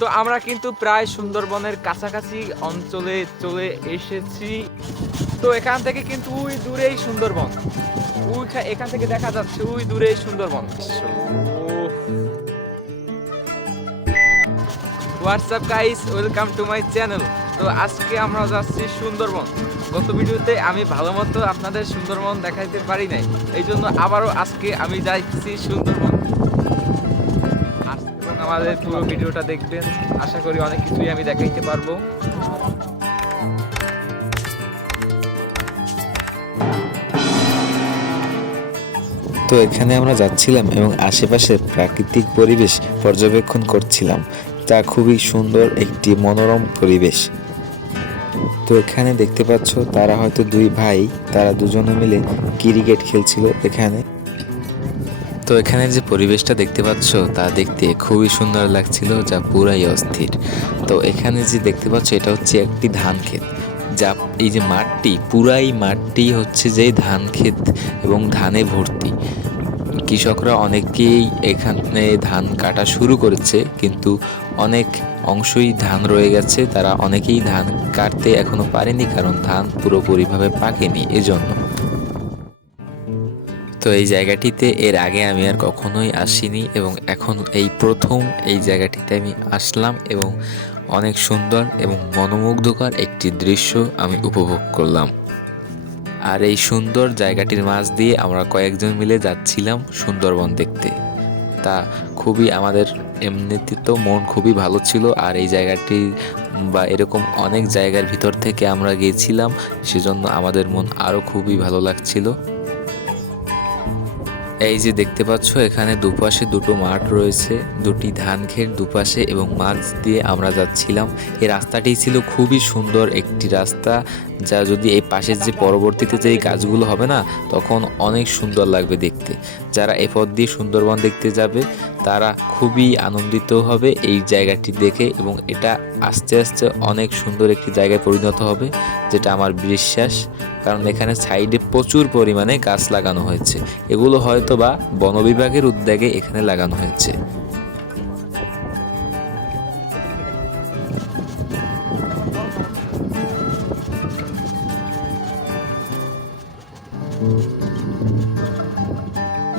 তো আমরা কিন্তু প্রায় সুন্দরবনের কাছাকাছি অঞ্চলে চলে এসেছি। তো এখান থেকে কিন্তু ওই দূরেই সুন্দরবন, এখান থেকে দেখা যাচ্ছে ওই দূরেই Sundarban. WhatsApp guys, welcome to my channel. তো আজকে আমরা যাচ্ছি সুন্দরবন। গত ভিডিওতে আমি ভালো মতো আপনাদের সুন্দরবন দেখাইতে পারি নাই, এই জন্য আবারও আজকে আমি যাচ্ছি সুন্দরবন। এবং আমাদের পুরো ভিডিওটা দেখবেন, আশা করি অনেক কিছুই আমি দেখাইতে পারবো। তো এখানে আমরা যাচ্ছিলাম এবং আশেপাশের প্রাকৃতিক পরিবেশ পর্যবেক্ষণ করছিলাম। তা খুবই সুন্দর একটি মনোরম পরিবেশ। তো এখানে দেখতে পাচ্ছ তারা হয়তো দুই ভাই, তারা দুজনে মিলে ক্রিকেট খেলছিল এখানে। তো এখানের যে পরিবেশটা দেখতে পাচ্ছ তা দেখতে খুবই সুন্দর লাগছিল, যা পুরাই অস্থির। তো এখানে যে দেখতে পাচ্ছ এটা হচ্ছে একটি ধান ক্ষেত, যা এই যে মাঠটি পুরাই মাঠটি হচ্ছে যে ধান ক্ষেত এবং ধানে ভর্তি। কৃষকরা অনেকেই এখানে ধান কাটা শুরু করেছে, কিন্তু অনেক অংশই ধান রয়ে গেছে। তারা অনেকেই ধান কাটতে এখনো পারেনি, কারণ ধান পুরোপুরিভাবে পাকেনি এজন্য। তো এই জায়গাটিতে এর আগে আমি আর কখনোই আসিনি এবং এখন এই প্রথম এই জায়গাটিতে আমি আসলাম এবং অনেক সুন্দর এবং মনোমুগ্ধকর একটি দৃশ্য আমি উপভোগ করলাম। আর এই সুন্দর জায়গাটির মাঝ দিয়ে আমরা কয়েকজন মিলে যাচ্ছিলাম সুন্দরবন দেখতে। তা খুবই আমাদের এমনিতে তো মন খুবই ভালো ছিল, আর এই জায়গাটি বা এরকম অনেক জায়গার ভিতর থেকে আমরা গিয়েছিলাম, সেজন্য আমাদের মন আরও খুবই ভালো লাগছিল। এই যে দেখতে পাচ্ছ এখানে দুপাশে দুটো মাঠ রয়েছে, দুটি ধান ক্ষেত দুপাশে, এবং মাছ দিয়ে আমরা যাচ্ছিলাম। এই রাস্তাটি ছিল খুবই সুন্দর একটি রাস্তা, যা যদি এই পাশের যে পরবর্তীতে যে গাছগুলো হবে না, তখন অনেক সুন্দর লাগবে দেখতে। যারা এ পথ দিয়ে সুন্দরবন দেখতে যাবে তারা খুবই আনন্দিত হবে এই জায়গাটি দেখে, এবং এটা আস্তে আস্তে অনেক সুন্দর একটি জায়গায় পরিণত হবে, যেটা আমার বিশ্বাস। কারণ এখানে সাইডে প্রচুর পরিমাণে গাছ লাগানো হয়েছে, এগুলো হয়তো বা বন বিভাগের উদ্যোগে এখানে লাগানো হয়েছে।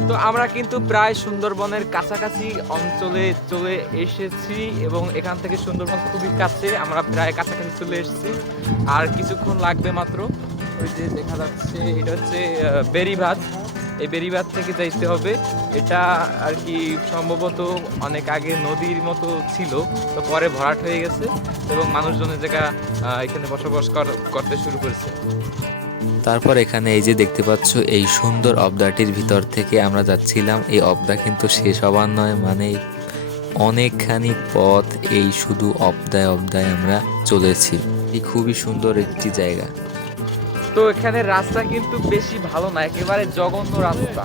তো আমরা কিন্তু প্রায় সুন্দরবনের কাছাকাছি অঞ্চলে চলে এসেছি এবং এখান থেকে সুন্দরবন খুবই কাছে, আমরা প্রায় কাছাকাছি চলে এসেছি। আর কিছুক্ষণ লাগবে মাত্র। ওই যে দেখা যাচ্ছে এটা হচ্ছে বেড়িবাঁধ, এই বেড়িবাঁধ থেকে যাইতে হবে। এটা আর কি সম্ভবত অনেক আগে নদীর মতো ছিল, তো পরে ভরাট হয়ে গেছে এবং মানুষজনের জায়গা এখানে বসবাস করতে শুরু করেছে। তারপর এখানে এই যে দেখতে পাচ্ছ এই সুন্দর অবদাটির ভিতর থেকে আমরা যাচ্ছিলাম। এই অবদা কিন্তু শেষ হবার নয়, মানে অনেকখানি পথ এই শুধু অবদায় অবদায় আমরা চলেছি। এই খুবই সুন্দর একটি জায়গা। তো এখানে রাস্তা কিন্তু বেশি ভালো না, একেবারে জঘন্য রাস্তা,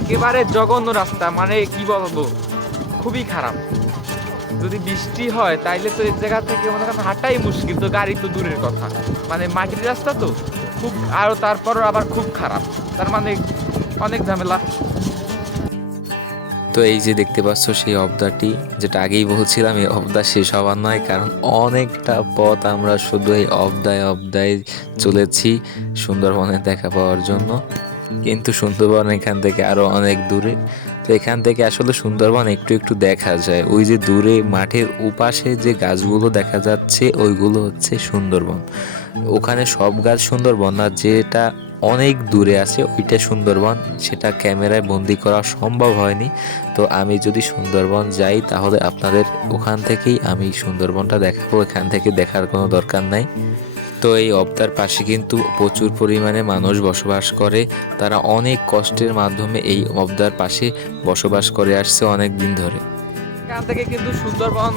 একেবারে জঘন্য রাস্তা, মানে কি বলবো, খুবই খারাপ। যদি বৃষ্টি হয় তাইলে তো এই জায়গা থেকে মনে করেন হাঁটাই মুশকিল, তো গাড়ি তো দূরের কথা। মানে মাটির রাস্তা তো খুব, আর তারপরও আবার খুব খারাপ, তার মানে অনেক ঝামেলা। তো এই যে দেখতে পাচ্ছ সেই অবদাটি, যেটা আগেই বলছিলাম এই অবদা শেষ হওয়ার নয়, কারণ অনেকটা পথ আমরা শুধু এই অবদায় অবদায় চলেছি সুন্দরবনে দেখা পাওয়ার জন্য। কিন্তু সুন্দরবন এখান থেকে আরো অনেক দূরে। তো এখান থেকে আসলে সুন্দরবন একটু একটু দেখা যায়, ওই যে দূরে মাঠের উপাশে যে গাছগুলো দেখা যাচ্ছে ওইগুলো হচ্ছে সুন্দরবন। ওখানে সব গাছ সুন্দরবন না, যেটা অনেক দূরে আছে ওইটা সুন্দরবন, সেটা ক্যামেরায় বন্দি করা সম্ভব হয়নি। তো আমি যদি সুন্দরবন যাই তাহলে আপনাদের ওখান থেকেই আমি সুন্দরবনটা দেখাবো, এখান থেকে দেখার কোনো দরকার নাই। তো এই অবদার পাশে কিন্তু প্রচুর পরিমাণে মানুষ বসবাস করে, তারা অনেক কষ্টের মাধ্যমে এই অবদার পাশে বসবাস করে আসছে অনেক দিন ধরে। এখান থেকে কিন্তু সুন্দরবন,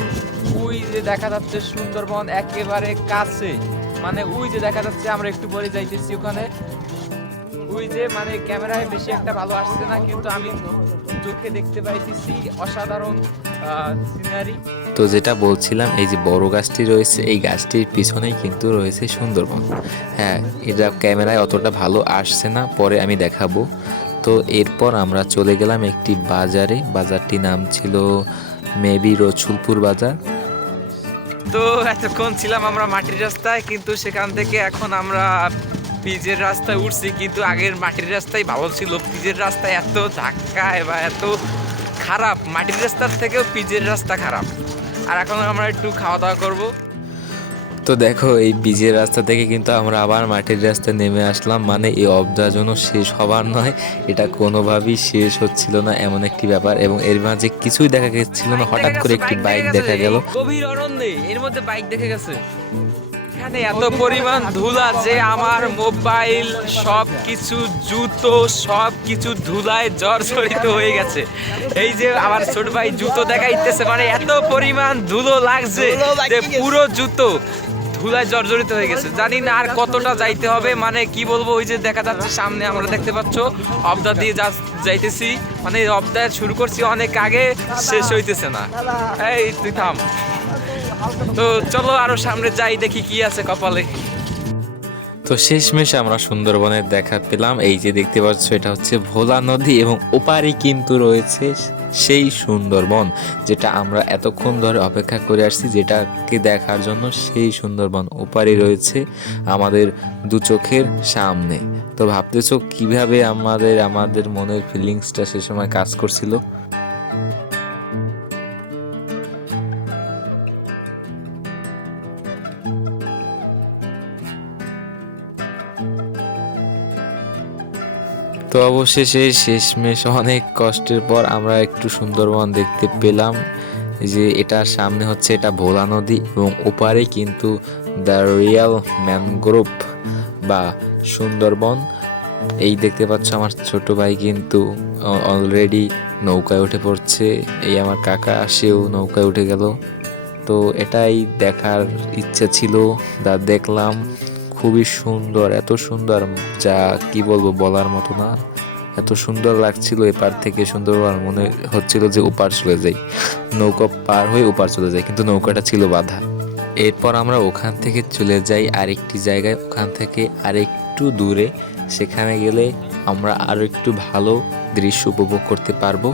ওই যে দেখা যাচ্ছে সুন্দরবন একেবারে কাছে, মানে ওই যে দেখা যাচ্ছে, আমরা একটু পরে যাইতেছি ওখানে। ওই যে মানে ক্যামেরায় বেশি একটা ভালো আসছে না, কিন্তু আমি চোখে দেখতে পাইতেছি অসাধারণ সিনারি। তো যেটা বলছিলাম, এই যে বড় গাছটি রয়েছে এই গাছটির পিছনেই কিন্তু রয়েছে সুন্দরবন। হ্যাঁ, এটা ক্যামেরায় অতটা ভালো আসছে না, পরে আমি দেখাবো। তো এরপর আমরা চলে গেলাম একটি বাজারে, বাজারটির নাম ছিল মেবি রসুলপুর বাজার। তো এতক্ষণ ছিলাম আমরা মাটির রাস্তায়, কিন্তু সেখান থেকে এখন আমরা পিচের রাস্তায় উঠছি। কিন্তু আগের মাটির রাস্তায় ভালো ছিল, পিচের রাস্তায় এত ধাক্কা বা এত খারাপ, মাটির রাস্তার থেকেও পিচের রাস্তা খারাপ। আর এখন আমরা একটু খাওয়া দাওয়া করবো। তো দেখো এই পিচের রাস্তা থেকে কিন্তু আমরা আবার মাটির রাস্তায় নেমে আসলাম। মানে এই অবদা যেন শেষ হবার নয়, এটা কোনোভাবেই শেষ হচ্ছিল না, এমন একটি ব্যাপার। এবং এর মাঝে কিছুই দেখা গেছিল না, হঠাৎ করে একটি বাইক দেখা গেল। গভীর অরণ্যে এর মধ্যে বাইক দেখে গেছে। এখানে এত পরিমাণ ধুলা যে আমার মোবাইল, সব কিছু, জুতো, সব কিছু ধুলায় জর্জরিত হয়ে গেছে। এই যে আমার ছোট ভাই জুতো দেখাইতেছে, মানে এত পরিমাণ ধুলো লাগছে যে পুরো জুতো ধুলায় জর্জরিত হয়ে গেছে। জানি না আর কতটা যাইতে হবে, মানে কি বলবো, ওই যে দেখা যাচ্ছে সামনে, আমরা দেখতে পাচ্ছ অবদা দিয়ে যাইতেছি। মানে অবদা শুরু করছি অনেক আগে, শেষ হইতেছে না। এই তুই থাম। তো চলো আরো সামনে যাই, দেখি কি আছে কপালে। তো শেষমেশ আমরা সুন্দরবনের দেখা পেলাম। এই যে দেখতে পাচ্ছ, এটা হচ্ছে ভোলা নদী এবং ওপারে কিন্তু রয়েছে সেই সুন্দরবন, যেটা আমরা এতক্ষণ ধরে অপেক্ষা করে আসছি, যেটাকে দেখার জন্য। সেই সুন্দরবন ওপারে রয়েছে আমাদের দু চোখের সামনে। তো ভাবতেছো কিভাবে আমাদের মনের ফিলিংসটা সে সময় কাজ করছিল। তো অবশেষে শেষমেশ অনেক কষ্টের পর আমরা একটু সুন্দরবন দেখতে পেলাম। যে এটার সামনে হচ্ছে এটা ভোলা নদী এবং ওপারে কিন্তু দ্য রিয়াল ম্যানগ্রোভ বা সুন্দরবন। এই দেখতে পাচ্ছ আমার ছোট ভাই কিন্তু অলরেডি নৌকায় উঠে পড়ছে। এই আমার কাকা, সেও নৌকায় উঠে গেল। তো এটাই দেখার ইচ্ছা ছিল, যা দেখলাম। খুবই সুন্দর, এত সুন্দর যা কি বলবো, বলার মতো না। এত সুন্দর লাগছিল, এপার থেকে সুন্দরবন মনে হচ্ছিল যে ওপার চলে যাই, নৌকা পার হয়ে ওপার চলে যায়, কিন্তু নৌকাটা ছিল বাঁধা। এরপর আমরা ওখান থেকে চলে যাই আরেকটি জায়গায়, ওখান থেকে আরেকটু দূরে। সেখানে গেলে আমরা আরো একটু ভালো দৃশ্য উপভোগ করতে পারবো।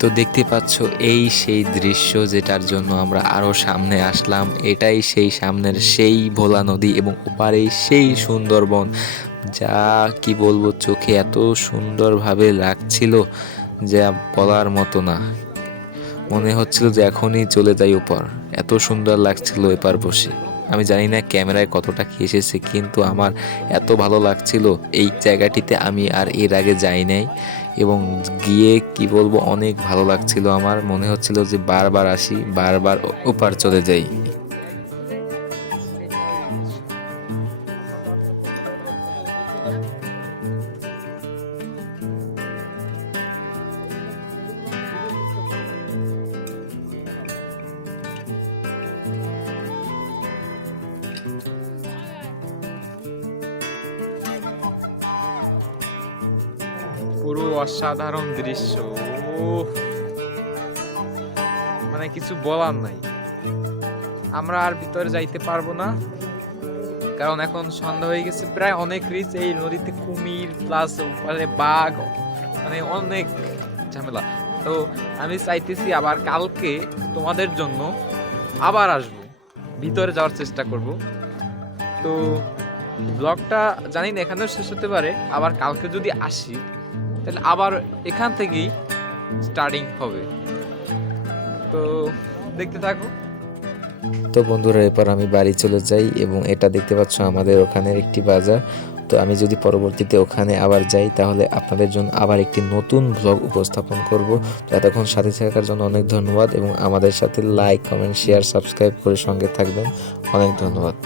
তো দেখতে পাচ্ছ এই সেই দৃশ্য যেটার জন্য আমরা আরো সামনে আসলাম। এটাই সেই সামনের সেই ভোলা নদী এবং ওপারেই সেই সুন্দরবন, যা কি বলবো, চোখে এত সুন্দরভাবে লাগছিল যা বলার মতো না। মনে হচ্ছিল যে এখনই চলে যাই ওপার, এত সুন্দর লাগছিল এপার বসে। আমি জানি না ক্যামেরায় কতটা কি এসেছে, কিন্তু আমার এত ভালো লাগছিল। এই জায়গাটিতে আমি আর এর আগে যাই নাই এবং গিয়ে কি বলবো, অনেক ভালো লাগছিল। আমার মনে হচ্ছিল যে বারবার আসি, বারবার ওপার চলে যাই। পুরো অসাধারণ দৃশ্য, মানে কিছু বলার নাই। আমরা আর ভিতরে যাইতে পারবো না, কারণ এখন সন্ধ্যা হয়ে গেছে প্রায়। অনেক রিচ, এই নদীতে কুমির প্লাস উপরে বাঘ, মানে অনেক ঝামেলা। তো আমি চাইতেছি আবার কালকে তোমাদের জন্য আবার আসবো, ভিতরে যাওয়ার চেষ্টা করব। তো ব্লগটা জানি না এখানেও শেষ হতে পারে, আবার কালকে যদি আসি তাহলে আবার এখান থেকেই স্টার্টিং হবে। তো দেখতে থাকো। তো বন্ধুরা, এরপর আমি বাড়ি চলে যাই এবং এটা দেখতে পাচ্ছ আমাদের ওখানের একটি বাজার। তো আমি যদি পরবর্তীতে ওখানে আবার যাই, তাহলে আপনাদের জন্য আবার একটি নতুন ব্লগ উপস্থাপন করব। তো এতক্ষণ সাথে থাকার জন্য অনেক ধন্যবাদ এবং আমাদের সাথে লাইক, কমেন্ট, শেয়ার, সাবস্ক্রাইব করে সঙ্গে থাকবেন। অনেক ধন্যবাদ।